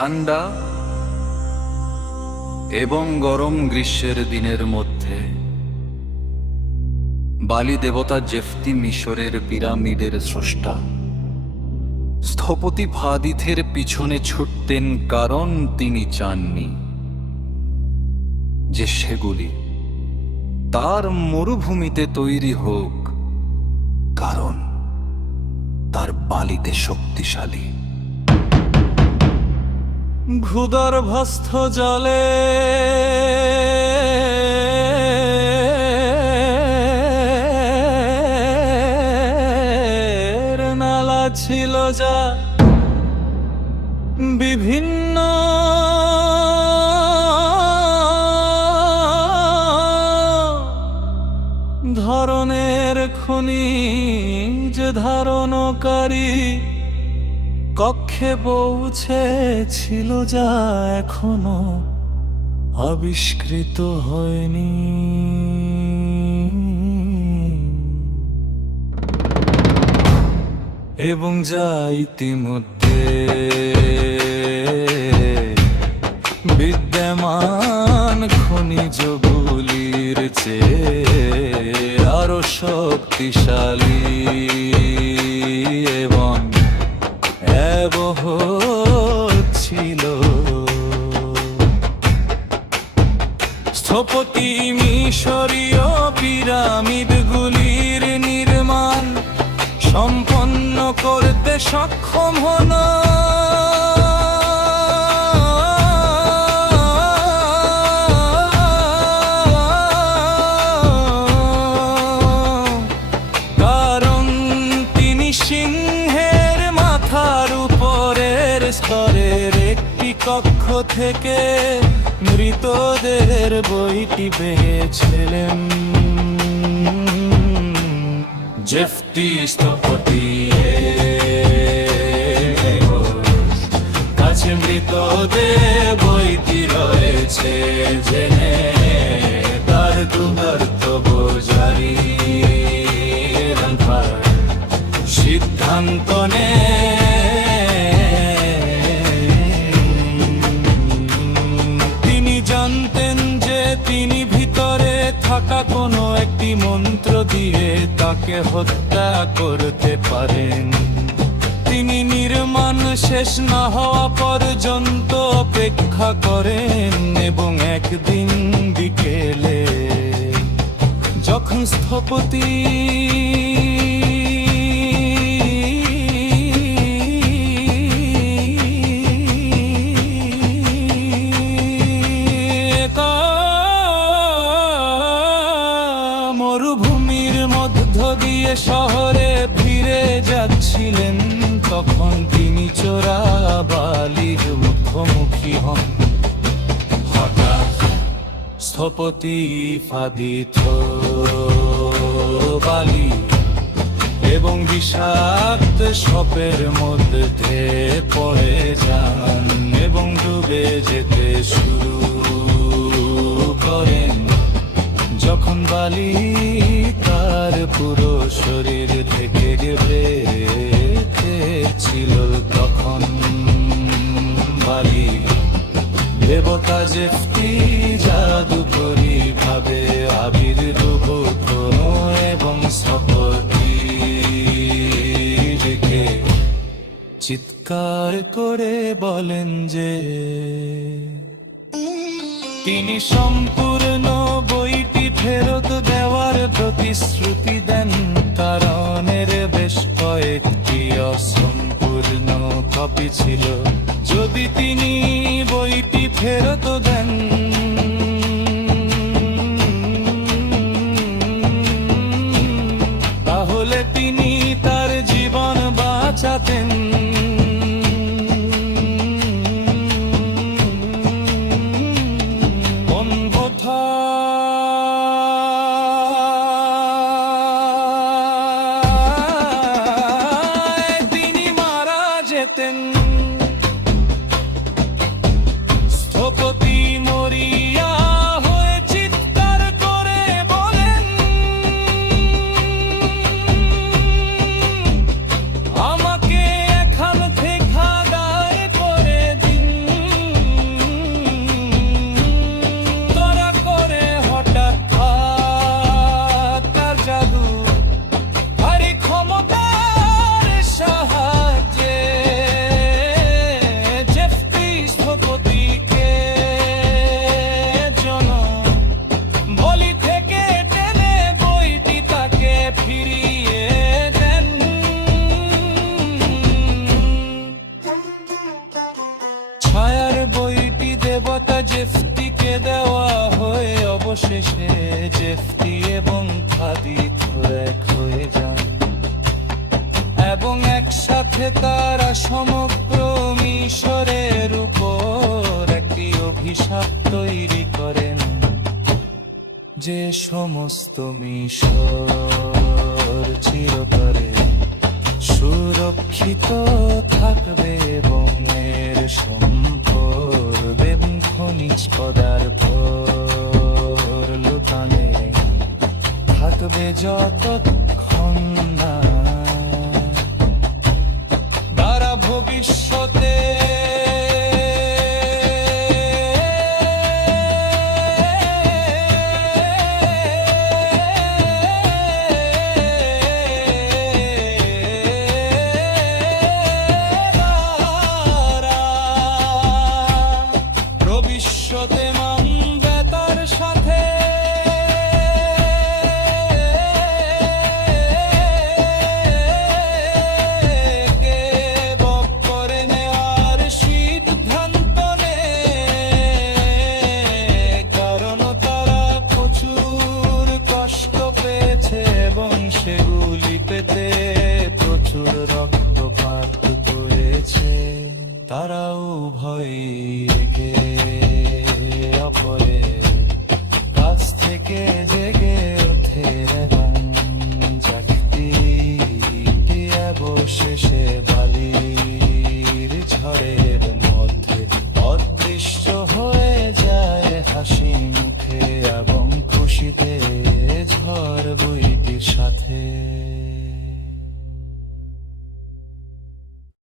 ঠান্ডা এবং গরম গ্রীষ্মের দিনের মধ্যে বালি দেবতা জেফতি মিশরের পিরামিডের স্রষ্টা। স্থপতি ফাদিথের পিছনে ছুটতেন কারণ তিনি চাননি যে সেগুলি তার মরুভূমিতে তৈরি হোক, কারণ তার বালিতে শক্তিশালী ভূগর্ভস্থ জলে নালা ছিল যা বিভিন্ন ধরনের খনিজ ধারণকারী কক্ষে পৌঁছেছিল যা এখনো আবিষ্কৃত হয়নি। এবং যা ইতিমধ্যে বিদ্যমান খনিজগুলির চেয়ে আরো শক্তিশালী এবং ছিল। স্থপতি মিশরীয় পিরামিডগুলির নির্মাণ সম্পন্ন করতে সক্ষম হল কারণ তিনি সিংহের মাথার উপরের স্তরের একটি কক্ষ থেকে মৃতদের বইটি পেয়েছিলেন। জেফতি স্থপতি কাছে মৃতদের বইটি রয়েছে জেনে তার দুর্গত বোঝারি সিদ্ধান্ত তিনি জানতেন যে তিনি ভিতরে থাকা কোনো একটি মন্ত্র দিয়ে তাকে হত্যা করতে পারেন। তিনি নির্মাণ শেষ না হওয়া পর্যন্ত অপেক্ষা করেন এবং একদিন বিকেলে যখন স্থপতি মরুভূমির মধ্য দিয়ে শহরে ফিরে যাচ্ছিলেন, তখন তিনি চোরা বালির মুখোমুখি হন। হঠাৎ স্থপতি ফাদিথ বালি এবং বিষাক্ত সাপের মধ্যে পড়ে যান এবং ডুবে যেতে শুরু করেন। যখন বালি তার পুরো শরীর থেকে ছিল, তখন বালি দেবতা জেফতি জাদুকরী ভাবে আবির্ভূত এবং স্থপতি দেখে চিৎকার করে বলেন যে তিনি সম্পূর্ণ বইটি ফেরত দেওয়ার প্রতিশ্রুতি দেন, কারণের বেশ কয়েকটি অসম্পূর্ণ কপি ছিল। যদি তিনি বইটি ফেরত দেন তাহলে তিনি তার জীবন বাঁচাতেন। দেবতা জেফতিকে দেওয়া হয়ে অবশেষে জেফতি এবং খাদিত এক হয়ে যান এবং একসাথে তারা সমগ্র মিশরের উপর একটি অভিশাপ তৈরি করেন যে সমস্ত মিশর চিরতরে সুরক্ষিত থাকবে এবং এর সম্পদ এবং খনিজ পদার্থ লুকানে থাকবে যতক্ষণ না তারা ভবিষ্যতে মানবে তার সাথে কে বক করে নেওয়ার সিদ্ধান্ত কারণ তারা প্রচুর কষ্ট পেয়েছে এবং সেগুলি পেতে প্রচুর রক্তপাত করেছে তারা উভয়ই